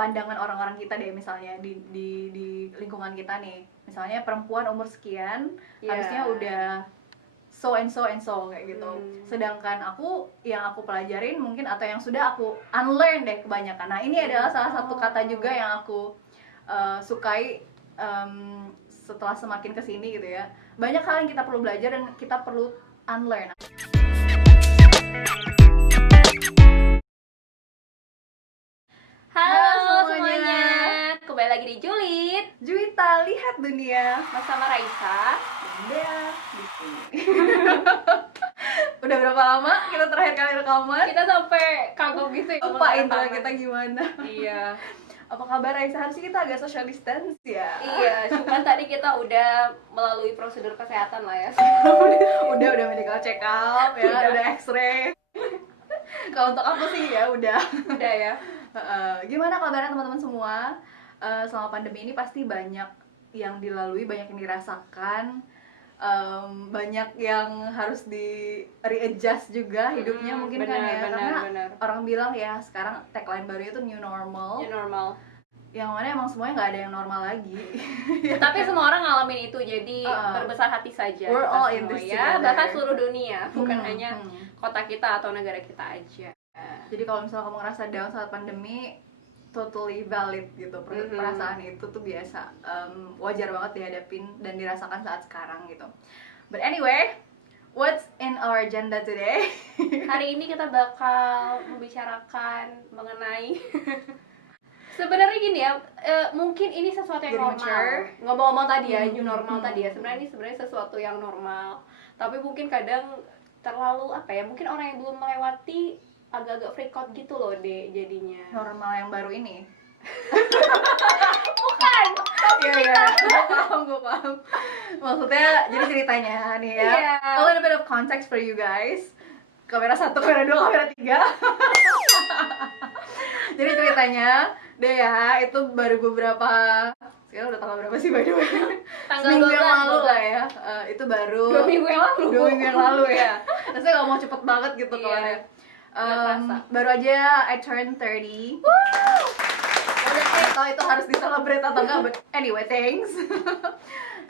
pandangan orang-orang kita deh, misalnya di lingkungan kita nih, misalnya perempuan umur sekian harusnya udah so and so and so kayak gitu. Sedangkan yang aku pelajarin mungkin atau yang sudah aku unlearn deh kebanyakan. Nah ini adalah salah satu kata juga yang aku sukai setelah semakin kesini gitu ya. Banyak hal yang kita perlu belajar dan kita perlu unlearn. Halo semuanya, kembali lagi di Julid Juwita Lihat Dunia bersama Raisa. Dea di sini. Udah berapa lama kita terakhir kali rekaman? Kita sampai kagok gitu ya. Lupa intro kita gimana. Iya. Apa kabar Raisa? Harusnya kita agak social distance ya. Iya, cuman tadi kita udah melalui prosedur kesehatan lah ya. udah medical check up ya, udah X-ray. Kalau untuk aku sih ya udah ya. Gimana kabarnya teman-teman semua? Selama pandemi ini pasti banyak yang dilalui, banyak yang dirasakan, banyak yang harus di readjust juga hidupnya mungkin kan ya, karena orang bilang ya sekarang tagline barunya itu new normal. Yang mana emang semuanya nggak ada yang normal lagi. Tapi semua orang ngalamin itu, jadi berbesar hati saja. We're all in this ya, together. bahkan seluruh dunia, bukan hanya kota kita atau negara kita aja. Jadi kalau misalnya kamu ngerasa down saat pandemi, totally valid gitu. Perasaan itu tuh biasa, wajar banget dihadapin dan dirasakan saat sekarang gitu. But anyway, what's in our agenda today? Hari ini kita bakal membicarakan mengenai sebenarnya gini ya, mungkin ini sesuatu yang normal. Ngomong-ngomong tadi ya, new normal tadi ya. Sebenarnya ini sesuatu yang normal. Tapi mungkin kadang terlalu apa ya? Mungkin orang yang belum melewati agak-agak freak out gitu loh deh jadinya. Normal yang baru ini. Bukan. Iya, gue paham. Maksudnya jadi ceritanya nih ya. A little bit of context for you guys. Kamera 1, kamera 2, kamera 3. Jadi ceritanya Dea itu baru beberapa, sekarang udah tanggal berapa sih by the way? Tanggal 12 yang lalu lah ya. Itu baru 2 minggu yang lalu ya. Terus saya gak mau cepet banget gitu keluarnya. Baru aja I turned 30. Atau itu harus di-celebrate atau enggak, but anyway, thanks.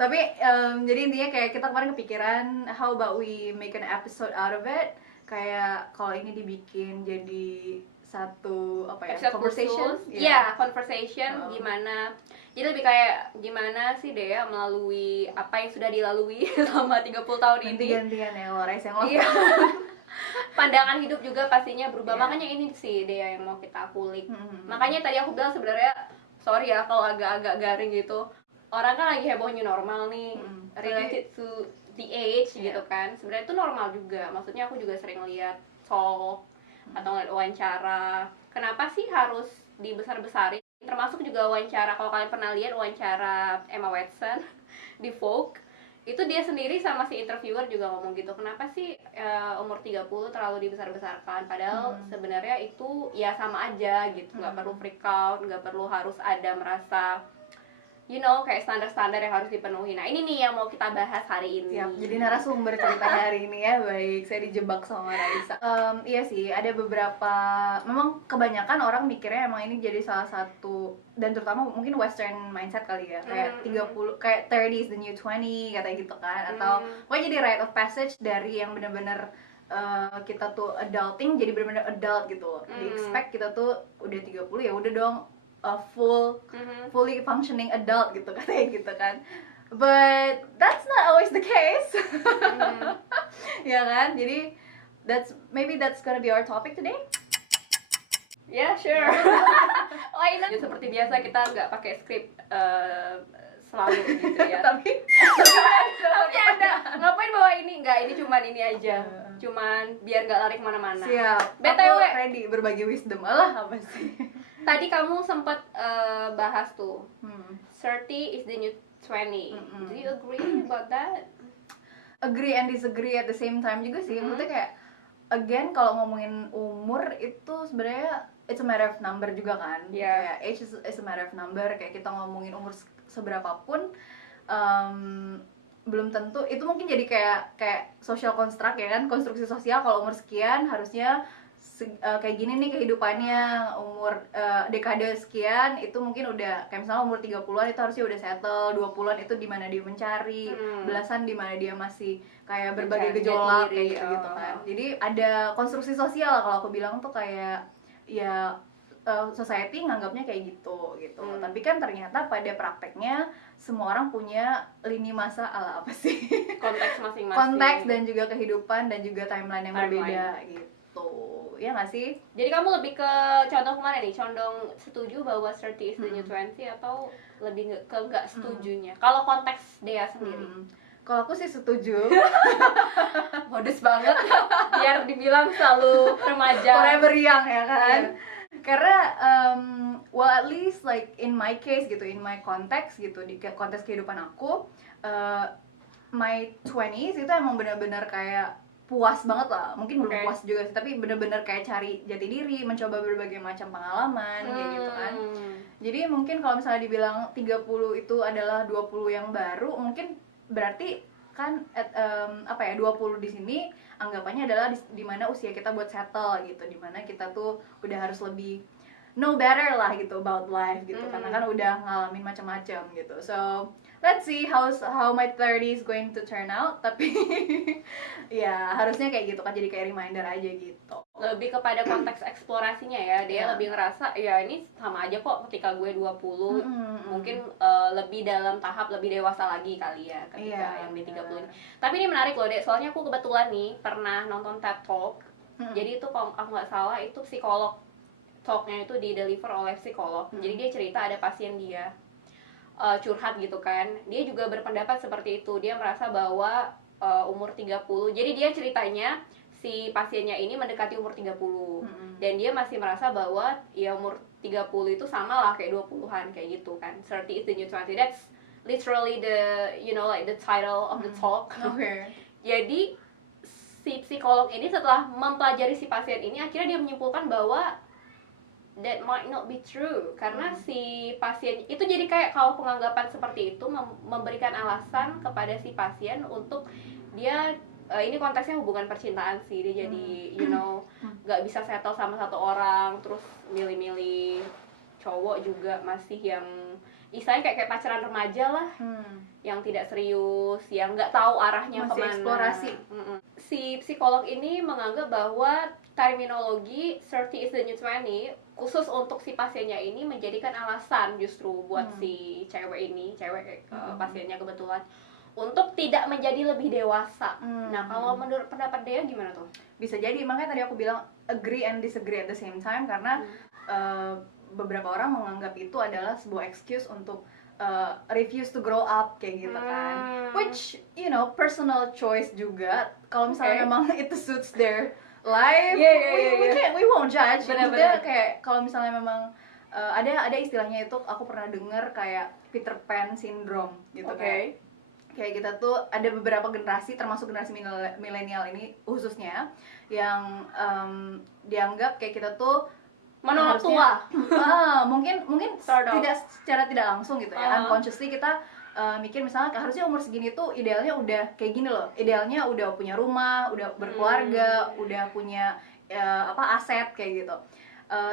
Tapi jadi intinya kayak kita kemarin kepikiran, how about we make an episode out of it? Kayak kalau ini dibikin jadi satu apa ya, conversation. Conversation. Gimana, jadi lebih kayak gimana sih Dea melalui apa yang sudah dilalui selama 30 tahun ini. Ganti-gantian ya lo, Res yang lo. Pandangan hidup juga pastinya berubah. Makanya ini sih Dea yang mau kita kulik. Makanya tadi aku bilang sebenarnya, sorry ya kalau agak-agak garing gitu. Orang kan lagi heboh new normal nih, related to the age gitu kan. Sebenarnya itu normal juga. Maksudnya aku juga sering lihat talk atau ngeliat wawancara. Kenapa sih harus dibesar-besarin? Termasuk juga wawancara, kalau kalian pernah lihat wawancara Emma Watson di Vogue, itu dia sendiri sama si interviewer juga ngomong gitu. Kenapa sih umur 30 terlalu dibesar-besarkan? Padahal sebenarnya itu ya sama aja gitu. Nggak perlu freak out, nggak perlu harus ada merasa kayak standar-standar yang harus dipenuhi. Nah ini nih yang mau kita bahas hari ini. Siap, jadi narasumber ceritanya hari ini ya. Baik, saya dijebak sama Raisa. Iya sih, ada beberapa, memang kebanyakan orang mikirnya emang ini jadi salah satu, dan terutama mungkin western mindset kali ya. Kayak 30, kayak 30 is the new 20, katanya gitu kan. Atau pokoknya jadi rite of passage dari yang benar-benar kita tuh adulting jadi benar-benar adult gitu. Di-expect kita tuh udah 30 ya udah dong, fully functioning adult gitu katanya gitu kan, but that's not always the case. Ya kan, jadi maybe that's gonna be our topic today. Yeah, sure. Seperti biasa kita nggak pakai skrip selalu gitu ya. tapi ada ngapain bawa ini, ini cuman ini aja, cuman biar nggak lari kemana-mana. Siap. BTW aku ready berbagi wisdom. Alah, apa sih? Tadi kamu sempat bahas tuh 30 is the new 20. Do you agree about that? Agree and disagree at the same time juga sih. Maksudnya kayak again kalau ngomongin umur itu sebenarnya it's a matter of number juga kan. Kayak age is a matter of number. Kayak kita ngomongin umur seberapapun, belum tentu itu mungkin jadi kayak social construct ya kan, konstruksi sosial. Kalau umur sekian harusnya kayak gini nih kehidupannya, umur dekade sekian itu mungkin udah kayak misalnya umur 30-an itu harusnya udah settle, 20-an itu di mana dia mencari, belasan di mana dia masih kayak berbagai gejolak kayak gitu kan. Jadi ada konstruksi sosial lah kalau aku bilang tuh, kayak ya society nganggapnya kayak gitu. Tapi kan ternyata pada prakteknya semua orang punya lini masa ala apa sih? Konteks masing-masing. Konteks dan juga kehidupan dan juga timeline yang berbeda gitu. Ya nggak sih? Jadi kamu lebih ke condong kemana nih? Condong setuju bahwa 30 is the new 20 atau lebih ke nggak setujunya? Kalau konteks Dea sendiri? Kalau aku sih setuju. Modus banget biar dibilang selalu remaja, forever young ya kan. Karena well at least like in my case gitu, in my context gitu, di konteks kehidupan aku, my 20s itu emang benar-benar kayak puas banget lah. Mungkin belum puas juga sih, tapi benar-benar kayak cari jati diri, mencoba berbagai macam pengalaman kayak gitu kan. Jadi mungkin kalau misalnya dibilang 30 itu adalah 20 yang baru, mungkin berarti kan 20 di sini anggapannya adalah di mana usia kita buat settle gitu, di mana kita tuh udah harus lebih know better lah gitu about life gitu, karena kan udah ngalamin macam-macam gitu. So let's see how my 30s going to turn out. Tapi ya harusnya kayak gitu kan, jadi kayak reminder aja gitu. Lebih kepada konteks eksplorasinya ya. Dia lebih ngerasa ya ini sama aja kok ketika gue 20. Mungkin lebih dalam tahap lebih dewasa lagi kali ya ketika yang di 30 ini. Tapi ini menarik loh Dek, soalnya aku kebetulan nih pernah nonton TED Talk. Jadi itu kalau aku nggak salah itu psikolog, talknya itu di deliver oleh psikolog. Jadi dia cerita ada pasien dia curhat gitu kan. Dia juga berpendapat seperti itu. Dia merasa bahwa umur 30. Jadi dia ceritanya si pasiennya ini mendekati umur 30. Dan dia masih merasa bahwa ya umur 30 itu sama lah kayak 20-an kayak gitu kan. 30 is the new 20. That's literally the like the title of the talk. Jadi si psikolog ini setelah mempelajari si pasien ini, akhirnya dia menyimpulkan bahwa that might not be true, karena si pasien itu jadi kayak kalau penganggapan seperti itu memberikan alasan kepada si pasien untuk dia ini konteksnya hubungan percintaan sih, dia jadi nggak bisa settle sama satu orang, terus milih-milih cowok juga masih yang istilahnya kayak pacaran remaja lah, yang tidak serius, yang nggak tahu arahnya masih kemana. Eksplorasi. Si psikolog ini menganggap bahwa terminologi 30 is the new 20 khusus untuk si pasiennya ini menjadikan alasan justru buat si cewek pasiennya kebetulan untuk tidak menjadi lebih dewasa. Nah, kalau menurut pendapat Dea gimana tuh? Bisa jadi, makanya tadi aku bilang agree and disagree at the same time, karena beberapa orang menganggap itu adalah sebuah excuse untuk refuse to grow up kayak gitu kan. Which personal choice juga. Kalau misalnya memang itu suits their life, we won't judge. Maksudnya kayak kalau misalnya memang ada istilahnya itu, aku pernah dengar kayak Peter Pan syndrome gitu. Kayak kita tuh ada beberapa generasi, termasuk generasi milenial ini khususnya, yang dianggap kayak kita tuh menolak tua. Mungkin tidak secara tidak langsung gitu ya. Unconsciously kita mikir misalnya harusnya umur segini tuh idealnya udah kayak gini loh. Idealnya udah punya rumah, udah berkeluarga, udah punya aset kayak gitu.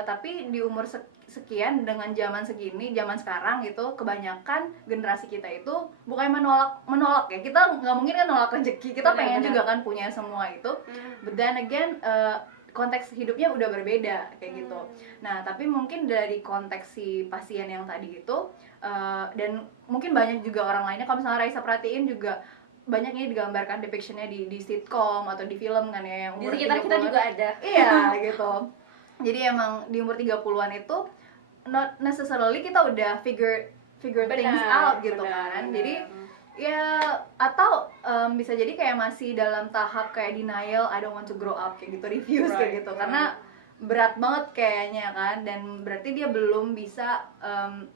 Tapi di umur sekian dengan zaman segini, zaman sekarang gitu, kebanyakan generasi kita itu bukan menolak ya. Kita nggak mungkin kan nolak rezeki. Kita pengen juga kan punya semua itu. But then again, konteks hidupnya udah berbeda kayak gitu. Nah, tapi mungkin dari konteks si pasien yang tadi itu, dan mungkin banyak juga orang lainnya, kalau misalnya Raisa perhatiin juga banyak ini digambarkan depictionnya di sitcom atau di film kan ya, yang umur di sekitar kita juga ada. Iya gitu. Jadi emang di umur 30-an itu not necessarily kita udah figure things out gitu kan. Jadi ya, atau bisa jadi kayak masih dalam tahap kayak denial, I don't want to grow up kayak gitu, refuse kayak gitu, karena berat banget kayaknya kan, dan berarti dia belum bisa.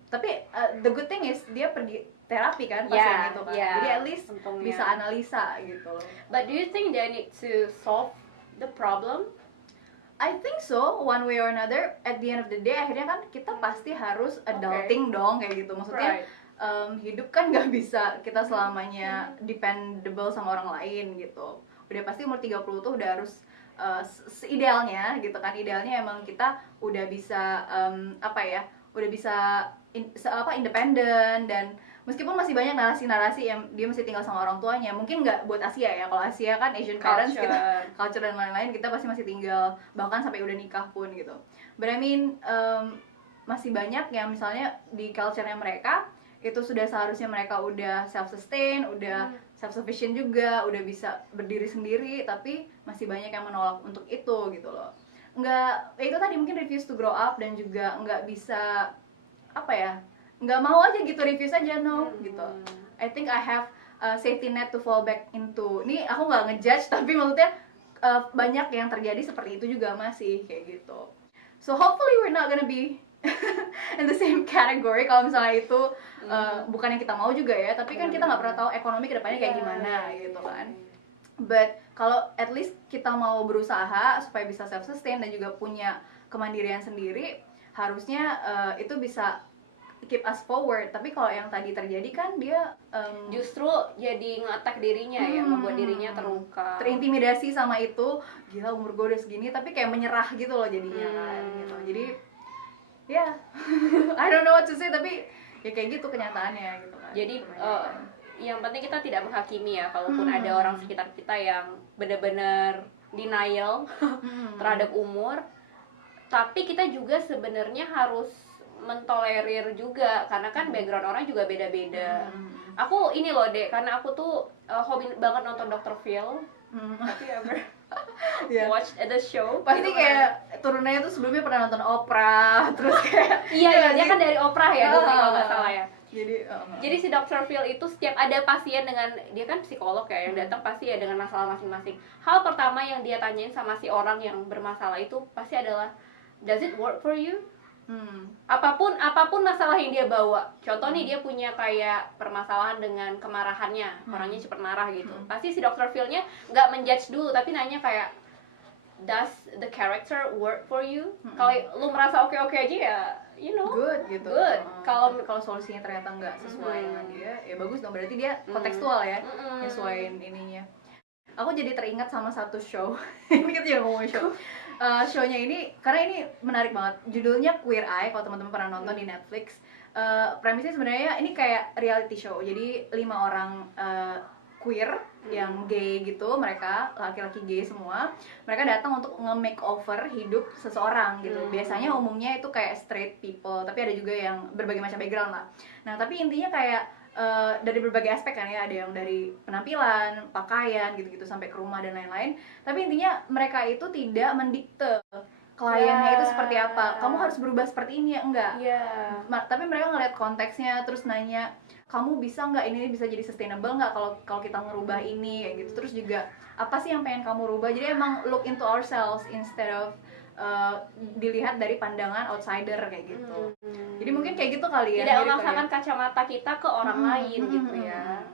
Tapi the good thing is dia pergi terapi kan pasien itu kan, jadi at least bisa analisa gitu. But do you think they need to solve the problem? I think so, one way or another. At the end of the day, akhirnya kan kita pasti harus adulting dong kayak gitu. Maksudnya hidup kan nggak bisa kita selamanya dependable sama orang lain gitu. Udah pasti umur 30 tuh udah harus seidealnya gitu kan, idealnya emang kita udah bisa udah bisa independen, dan meskipun masih banyak narasi-narasi yang dia masih tinggal sama orang tuanya. Mungkin nggak buat Asia ya, kalau Asia kan Asian parents kita culture dan lain-lain, kita pasti masih tinggal bahkan sampai udah nikah pun gitu. But I mean masih banyak yang misalnya di culture-nya mereka itu sudah seharusnya mereka udah self-sustain, udah self-sufficient juga, udah bisa berdiri sendiri, tapi masih banyak yang menolak untuk itu gitu loh. Nggak, itu tadi mungkin refuse to grow up, dan juga nggak bisa nggak mau aja gitu, refuse aja, no gitu. I think I have a safety net to fall back into. Ini aku nggak ngejudge, tapi maksudnya banyak yang terjadi seperti itu juga masih kayak gitu. So hopefully we're not gonna be in the same category kalau misalnya itu bukan yang kita mau juga ya, tapi kan kita nggak pernah tahu ekonomi kedepannya kayak gimana gitu kan. But kalau at least kita mau berusaha supaya bisa self sustain dan juga punya kemandirian sendiri, harusnya itu bisa keep us forward. Tapi kalau yang tadi terjadi kan dia justru jadi nge-attack dirinya ya, membuat dirinya terluka, terintimidasi sama itu. Gila, umur gue udah segini, tapi kayak menyerah gitu loh jadinya kan gitu. Jadi ya I don't know what to say, tapi ya kayak gitu kenyataannya gitu kan. Jadi yang penting kita tidak menghakimi ya, kalaupun ada orang sekitar kita yang benar-benar denial terhadap umur, tapi kita juga sebenarnya harus mentolerir juga, karena kan background orang juga beda-beda. Aku ini loh Dek, karena aku tuh hobi banget nonton Dr. Phil. Tapi watch the show. Pasti kayak turunannya tuh sebelumnya pernah nonton Oprah, terus kayak iya dia kan dari Oprah ya dulu kalau nggak salah ya. Jadi si Dr. Phil itu setiap ada pasien dengan, dia kan psikolog ya, yang datang pasti ya dengan masalah masing-masing. Hal pertama yang dia tanyain sama si orang yang bermasalah itu pasti adalah, does it work for you? Apapun masalah yang dia bawa. Contoh nih, dia punya kayak permasalahan dengan kemarahannya, orangnya cepat marah gitu. Pasti si Dr. Phil-nya nggak menjudge dulu, tapi nanya kayak, does the character work for you? Kalau lu merasa oke-oke aja ya, you know, good gitu. Kalau solusinya ternyata nggak sesuai dengan dia, ya bagus dong, berarti dia kontekstual ya, nyesuaiin ininya. Aku jadi teringat sama satu show. Ini kita juga ngomongin show. Show-nya ini, karena ini menarik banget. Judulnya Queer Eye, kalau teman-teman pernah nonton di Netflix. Premisnya sebenarnya ini kayak reality show. Jadi 5 orang queer yang gay gitu, mereka laki-laki gay semua. Mereka datang untuk nge-makeover hidup seseorang gitu. Biasanya umumnya itu kayak straight people, tapi ada juga yang berbagai macam background lah. Nah, tapi intinya kayak dari berbagai aspek kan ya, ada yang dari penampilan, pakaian gitu-gitu sampai ke rumah dan lain-lain. Tapi intinya mereka itu tidak mendikte kliennya itu seperti apa. Kamu harus berubah seperti ini ya, enggak. Tapi mereka ngeliat konteksnya, terus nanya, kamu bisa nggak ini bisa jadi sustainable nggak kalau kita ngerubah ini kayak gitu. Terus juga apa sih yang pengen kamu rubah. Jadi emang look into ourselves instead of dilihat dari pandangan outsider kayak gitu. Jadi mungkin kayak gitu kali ya. Tidak memaksakan kacamata kita ke orang lain gitu ya.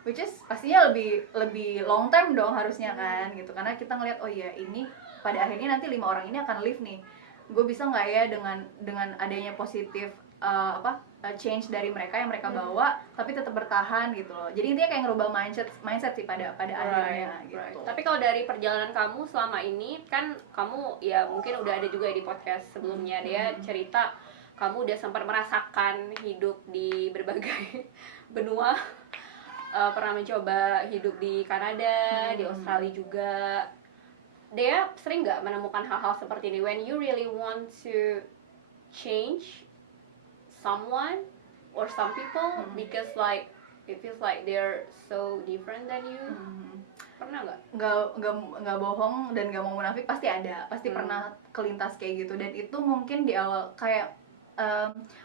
Which is pastinya lebih long term dong harusnya kan gitu. Karena kita ngelihat, oh iya ini pada akhirnya nanti 5 orang ini akan live nih. Gue bisa nggak ya dengan adanya positif change dari mereka yang mereka bawa, tapi tetap bertahan gitu loh. Jadi intinya kayak ngerubah mindset sih pada akhirnya gitu. Tapi kalau dari perjalanan kamu selama ini, kan kamu ya mungkin udah ada juga di podcast sebelumnya, dia cerita kamu udah sempat merasakan hidup di berbagai benua, pernah mencoba hidup di Kanada, di Australia juga. Dia sering nggak menemukan hal-hal seperti ini when you really want to change someone or some people because like it feels like they're so different than you? Pernah nggak bohong dan nggak mau munafik, pasti ada, pasti pernah kelintas kayak gitu. Dan itu mungkin di awal kayak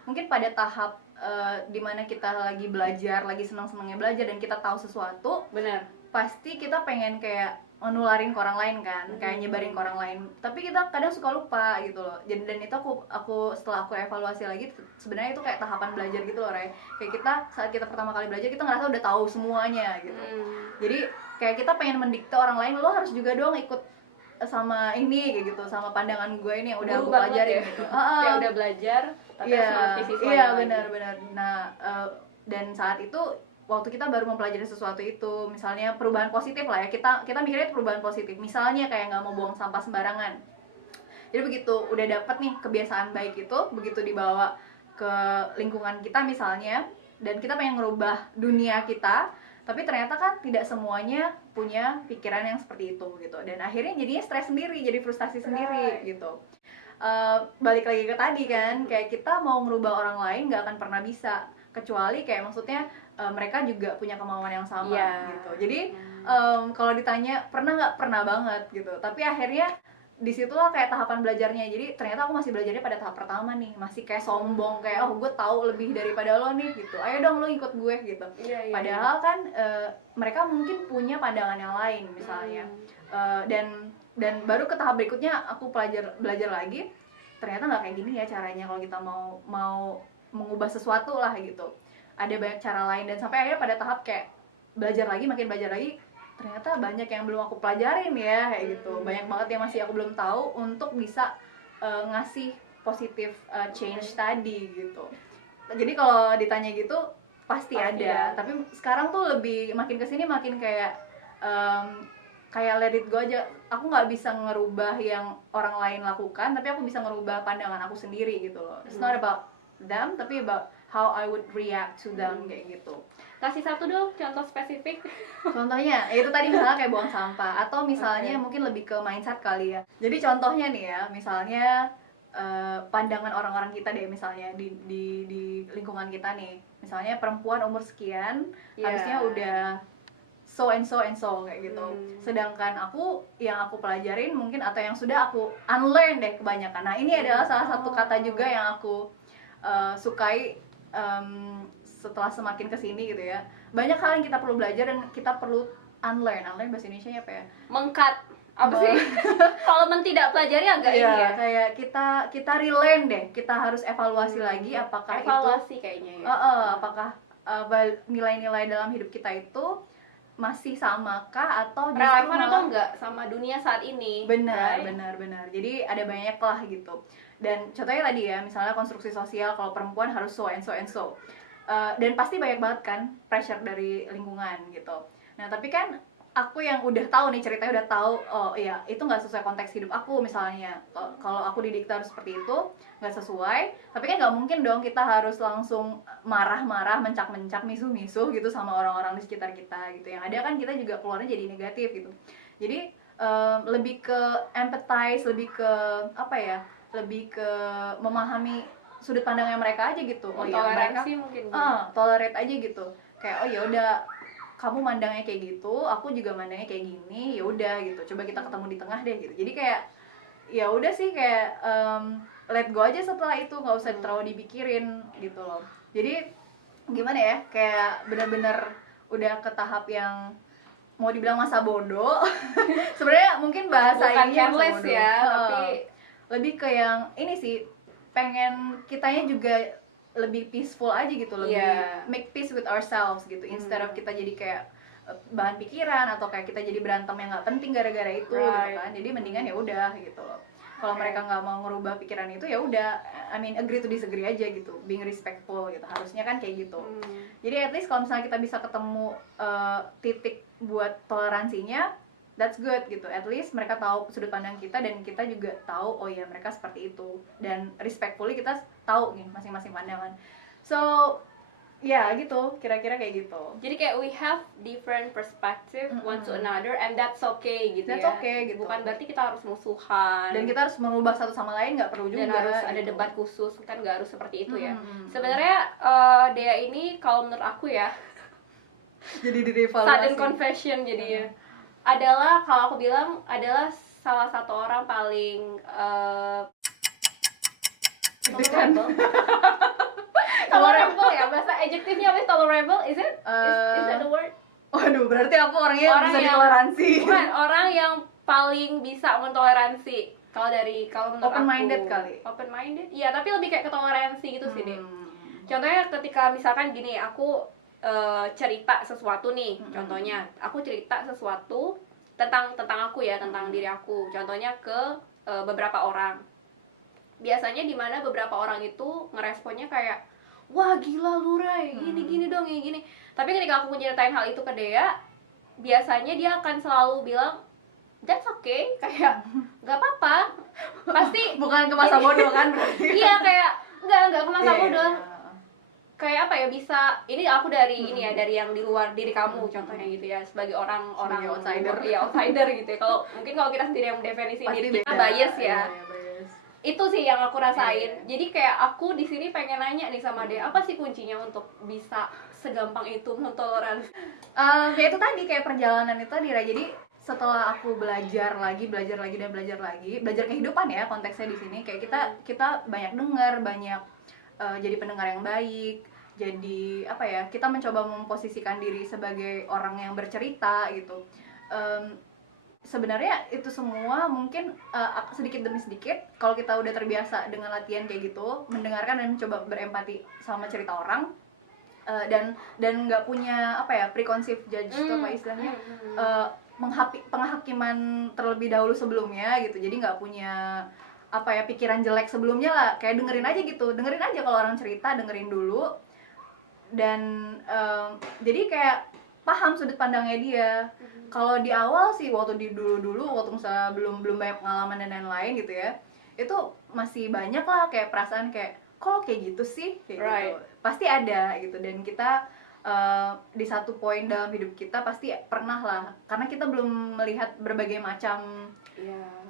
mungkin pada tahap dimana kita lagi belajar, lagi senang-senangnya belajar dan kita tahu sesuatu, benar, pasti kita pengen kayak nularin ke orang lain kan, kayak nyebarin ke orang lain. Tapi kita kadang suka lupa gitu loh. Dan itu aku setelah aku evaluasi lagi, sebenarnya itu kayak tahapan belajar gitu loh, Ray. Kayak kita saat kita pertama kali belajar, kita ngerasa udah tahu semuanya gitu. Jadi kayak kita pengen mendikte orang lain, lo harus juga dong ikut sama ini kayak gitu, sama pandangan gue ini yang udah gue pelajarin gitu. Kayak udah belajar tapi iya benar. Nah dan saat itu waktu kita baru mempelajari sesuatu itu, misalnya perubahan positif lah ya, kita mikirnya perubahan positif, misalnya kayak nggak mau buang sampah sembarangan. Jadi begitu udah dapet nih kebiasaan baik itu, begitu dibawa ke lingkungan kita misalnya, dan kita pengen ngerubah dunia kita, tapi ternyata kan tidak semuanya punya pikiran yang seperti itu gitu, dan akhirnya jadinya stres sendiri, jadi frustasi sendiri gitu. Balik lagi ke tadi kan, kayak kita mau ngerubah orang lain nggak akan pernah bisa, kecuali kayak maksudnya mereka juga punya kemauan yang sama gitu. Jadi kalau ditanya pernah nggak, pernah banget gitu, tapi akhirnya disitulah kayak tahapan belajarnya. Jadi ternyata aku masih belajarnya pada tahap pertama nih, masih kayak sombong, kayak oh gue tahu lebih daripada lo nih gitu, ayo dong lo ikut gue gitu. Padahal kan mereka mungkin punya pandangan yang lain misalnya. Dan baru ke tahap berikutnya aku belajar lagi, ternyata nggak kayak gini ya caranya kalau kita mau mengubah sesuatu lah gitu, ada banyak cara lain. Dan sampai akhirnya pada tahap kayak belajar lagi, makin belajar lagi, ternyata banyak yang belum aku pelajarin ya kayak gitu, banyak banget yang masih aku belum tahu untuk bisa ngasih positif change tadi gitu. Jadi kalau ditanya gitu pasti ada, tapi sekarang tuh lebih makin kesini makin kayak kayak let it go aja. Aku nggak bisa ngerubah yang orang lain lakukan, tapi aku bisa ngerubah pandangan aku sendiri gitu loh. It's not about them, tapi about how I would react to them kayak gitu. Kasih satu dong contoh spesifik. Contohnya itu tadi misalnya kayak buang sampah, atau misalnya mungkin lebih ke mindset kali ya. Jadi contohnya nih ya, misalnya pandangan orang-orang kita deh, misalnya di lingkungan kita nih, misalnya perempuan umur sekian harusnya udah so and so kayak gitu. Sedangkan yang aku pelajarin mungkin, atau yang sudah aku unlearn deh kebanyakan. Nah ini adalah salah satu kata juga yang aku sukai setelah semakin kesini gitu ya. Banyak hal yang kita perlu belajar dan kita perlu unlearn bahasa Indonesia apa ya? Mengkat apa sih? Kalau tidak pelajari agak ini ya. Kayak kita relearn deh. Kita harus evaluasi lagi apakah evaluasi itu kayaknya ya. Apakah nilai-nilai dalam hidup kita itu masih samakah atau justru relevan atau enggak sama dunia saat ini. Benar. Jadi ada banyak lah gitu. Dan contohnya tadi ya, misalnya konstruksi sosial, kalau perempuan harus so and so. Dan pasti banyak banget kan pressure dari lingkungan gitu. Nah tapi kan aku yang udah tahu nih ceritanya, udah tahu oh iya itu nggak sesuai konteks hidup aku misalnya. Kalau aku didikte harus seperti itu, nggak sesuai. Tapi kan nggak mungkin dong kita harus langsung marah-marah, mencak-mencak, misuh-misuh gitu sama orang-orang di sekitar kita gitu. Yang ada kan kita juga keluarnya jadi negatif gitu. Jadi lebih ke empathize, lebih ke apa ya, lebih ke memahami sudut pandangnya mereka aja gitu. Oh iya mereka mungkin tolerate aja gitu, kayak oh ya udah kamu mandangnya kayak gitu, aku juga mandangnya kayak gini, ya udah gitu, coba kita ketemu di tengah deh gitu. Jadi kayak ya udah sih, kayak let go aja setelah itu, nggak usah terlalu dipikirin gitu loh. Jadi gimana ya, kayak bener-bener udah ke tahap yang mau dibilang masa bodoh sebenarnya mungkin bahasa bukan ini masa careless bodoh ya, tapi lebih ke yang ini sih, pengen kitanya juga lebih peaceful aja gitu, lebih make peace with ourselves gitu, instead of kita jadi kayak bahan pikiran atau kayak kita jadi berantem yang nggak penting gara-gara itu gitu kan. Jadi mendingan ya udah gitu loh. Kalau mereka nggak mau ngerubah pikiran itu, ya udah, I mean agree to disagree aja gitu, being respectful gitu, harusnya kan kayak gitu. Jadi at least kalau misalnya kita bisa ketemu titik buat toleransinya, that's good gitu. At least mereka tahu sudut pandang kita dan kita juga tahu oh ya mereka seperti itu, dan respectfully kita tahu nih masing-masing pandangan. So ya gitu, kira-kira kayak gitu. Jadi kayak we have different perspective one to another, and that's okay gitu. That's okay gitu. Bukan berarti kita harus musuhan dan kita harus mengubah satu sama lain, nggak perlu juga. Dan harus ada gitu. debat khusus, kan nggak harus seperti itu ya. Sebenarnya Dea ini kalau menurut aku ya jadi dievaluasi. Sudden confession jadinya. Adalah kalau aku bilang adalah salah satu orang paling tolerable ya, bahasa adjektifnya apa? Tolerable, is it? Is that the word? Waduh, berarti aku orangnya bisa ditoleransi. Bukan, orang yang paling bisa mentoleransi. Kalau menurut open minded aku, kali. Open minded? Iya, tapi lebih kayak ke toleransi gitu sih, deh. Contohnya ketika misalkan gini, aku cerita sesuatu nih, contohnya aku cerita sesuatu tentang aku ya, tentang diri aku, contohnya ke beberapa orang. Biasanya dimana beberapa orang itu ngeresponnya kayak, wah gila lu Ray, gini dong ya gini. Tapi ketika aku menceritain hal itu ke Dea, biasanya dia akan selalu bilang that's okay, kayak nggak apa-apa, pasti bukan ke masa bodoh kan berarti. iya kayak nggak ke masa Iya, bodoh. iya. Kayak apa ya, bisa ini aku dari ini ya, dari yang di luar diri kamu contohnya gitu ya, sebagai orang Sebagai outsider. ya outsider gitu ya. Kalau mungkin kalau kita sendiri yang mendefinisi Pasti diri kita beda. bias ya. Iya, bias. Itu sih yang aku rasain. Iya. Jadi kayak aku di sini pengen nanya nih sama dia, apa sih kuncinya untuk bisa segampang itu mentoleransi? Ya itu tadi kayak perjalanan itu tadi, Ra. Jadi setelah aku belajar lagi, belajar kehidupan ya konteksnya di sini, kayak kita banyak dengar, banyak jadi pendengar yang baik, jadi apa ya, kita mencoba memposisikan diri sebagai orang yang bercerita gitu. Sebenarnya itu semua mungkin sedikit demi sedikit kalau kita udah terbiasa dengan latihan kayak gitu, mendengarkan dan mencoba berempati sama cerita orang, dan nggak punya apa ya, preconceived judge itu apa istilahnya, penghakiman terlebih dahulu sebelumnya gitu. Jadi nggak punya apa ya, pikiran jelek sebelumnya lah, kayak dengerin aja kalau orang cerita, dengerin dulu. Dan jadi kayak paham sudut pandangnya dia. Kalau di awal sih, waktu di dulu waktu misalnya belum banyak pengalaman dan lain-lain gitu ya, itu masih banyak lah kayak perasaan kayak kok kayak gitu sih, kayak gitu pasti ada gitu. Dan kita di satu poin dalam hidup kita pasti pernah lah, karena kita belum melihat berbagai macam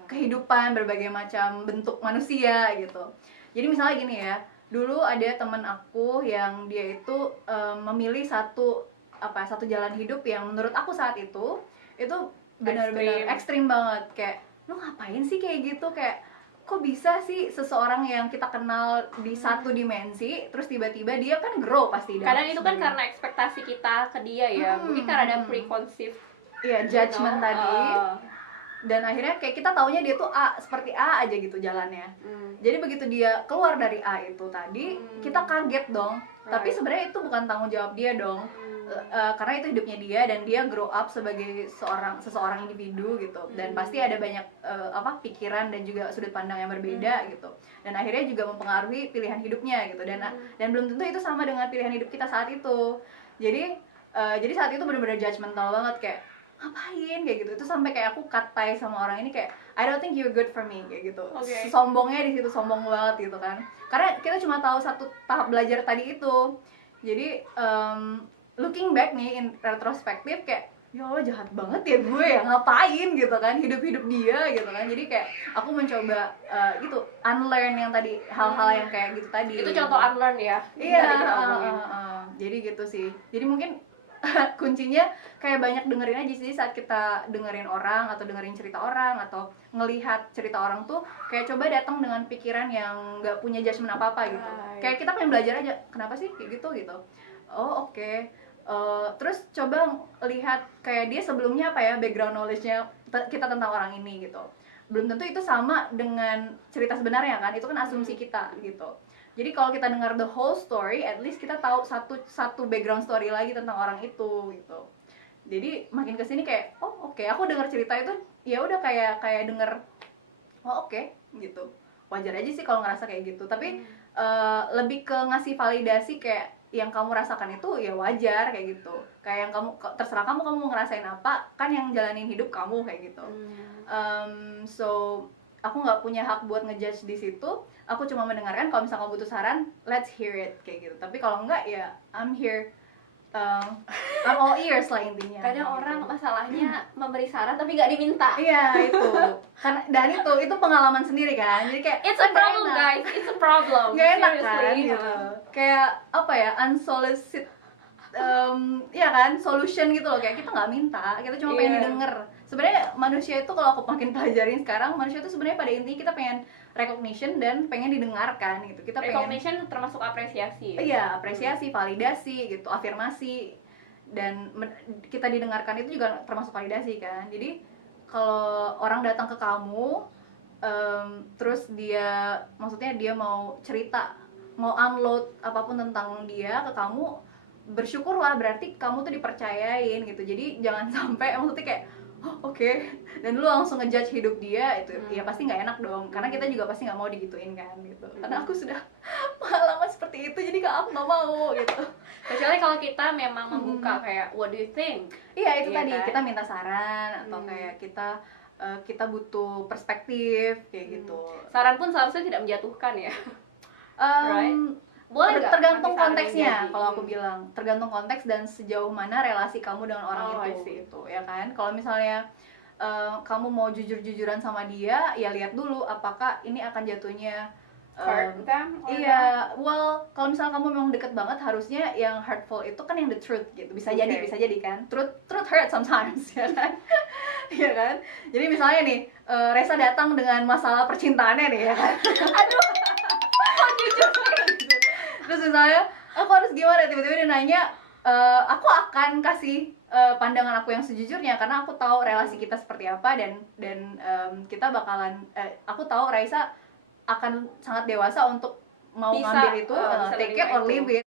kehidupan, berbagai macam bentuk manusia gitu. Jadi misalnya gini ya, dulu ada teman aku yang dia itu memilih satu jalan hidup yang menurut aku saat itu benar-benar ekstrim banget. Kayak lu ngapain sih kayak gitu, kayak kok bisa sih seseorang yang kita kenal di satu dimensi terus tiba-tiba dia kan grow pasti. Kadang itu kan karena ekspektasi kita ke dia ya, mungkin karena ada preconceived judgment tadi. Dan akhirnya kayak kita taunya dia tuh seperti A aja gitu jalannya. Jadi begitu dia keluar dari A itu tadi, kita kaget dong. Tapi sebenarnya itu bukan tanggung jawab dia dong. Karena itu hidupnya dia, dan dia grow up sebagai seseorang individu gitu. Dan pasti ada banyak pikiran dan juga sudut pandang yang berbeda gitu. Dan akhirnya juga mempengaruhi pilihan hidupnya gitu. Dan belum tentu itu sama dengan pilihan hidup kita saat itu. Jadi saat itu benar-benar judgmental banget, kayak ngapain kayak gitu. Itu sampai kayak aku cut tie sama orang ini, kayak I don't think you're good for me kayak gitu. Sombongnya di situ, sombong banget gitu kan. Karena kita cuma tahu satu tahap belajar tadi itu. Jadi looking back nih in retrospektif, kayak ya Allah jahat banget ya gue ya, ngapain gitu kan hidup dia gitu kan. Jadi kayak aku mencoba gitu unlearn yang tadi, hal-hal yang kayak gitu tadi. Itu contoh unlearn ya. Iya. Jadi gitu sih. Jadi mungkin kuncinya kayak banyak dengerin aja sih. Saat kita dengerin orang atau dengerin cerita orang atau ngelihat cerita orang tuh, kayak coba datang dengan pikiran yang nggak punya judgement apa-apa gitu. Kayak kita pengen belajar aja, kenapa sih kayak gitu. Oh oke. Terus coba lihat kayak dia sebelumnya apa ya, background knowledge-nya kita tentang orang ini gitu. Belum tentu itu sama dengan cerita sebenarnya kan, itu kan asumsi kita gitu. Jadi kalau kita dengar the whole story, at least kita tahu satu background story lagi tentang orang itu gitu. Jadi makin kesini kayak oke, aku dengar cerita itu ya udah kayak denger oke, gitu. Wajar aja sih kalau ngerasa kayak gitu. Tapi lebih ke ngasih validasi, kayak yang kamu rasakan itu ya wajar kayak gitu. Kayak yang kamu terserah kamu mau ngerasain apa, kan yang jalanin hidup kamu kayak gitu. So aku nggak punya hak buat ngejudge di situ. Aku cuma mendengarkan, kalau misalnya kamu butuh saran, let's hear it kayak gitu. Tapi kalau enggak ya I'm here, I'm all ears lah intinya. Kadang orang masalahnya memberi saran tapi nggak diminta. Iya itu, dan itu pengalaman sendiri kan. Jadi kayak it's a problem guys, it's a problem. Gak enak kan gitu. Kayak apa ya, unsolicited ya kan, solution gitu loh. Kayak kita nggak minta, kita cuma pengen didengar. Sebenarnya manusia itu, kalau aku makin pelajarin sekarang, manusia itu sebenarnya pada intinya kita pengen recognition dan pengen didengarkan gitu. Kita recognition termasuk apresiasi. Iya, apresiasi, validasi gitu, afirmasi. Dan kita didengarkan itu juga termasuk validasi kan. Jadi kalau orang datang ke kamu, terus dia mau cerita, mau unload apapun tentang dia ke kamu, bersyukurlah, berarti kamu tuh dipercayain gitu. Jadi jangan sampai maksudnya kayak oke, dan lu langsung ngejudge hidup dia, itu ya pasti nggak enak dong, karena kita juga pasti nggak mau digituin kan gitu. Karena aku sudah pengalaman seperti itu, jadi kalau aku nggak mau gitu. Kecuali kalau kita memang membuka kayak what do you think? Iya itu Iya tadi kan? kita minta saran atau kayak kita butuh perspektif kayak gitu. Saran pun seharusnya tidak menjatuhkan ya. Em, Right? Boleh nggak tergantung kasih saran konteksnya yang jadi? kalau aku bilang, tergantung konteks dan sejauh mana relasi kamu dengan orang Oh, I itu see. gitu ya kan. Kalau misalnya kamu mau jujur-jujuran sama dia, ya lihat dulu apakah ini akan jatuhnya Hurt them or iya, well kalau misalnya kamu memang deket banget, harusnya yang hurtful itu kan yang the truth gitu. Bisa jadi kan. Truth hurt sometimes ya kan. Iya kan? Jadi misalnya nih, Resa datang dengan masalah percintaannya nih ya kan. Aduh, kok jujur gitu. Terus misalnya, aku harus gimana? Tiba-tiba dia nanya, aku akan kasih pandangan aku yang sejujurnya karena aku tahu relasi kita seperti apa dan kita bakalan aku tahu Raisa akan sangat dewasa untuk mau Bisa, ngambil itu, bisa take it menerima or itu. leave it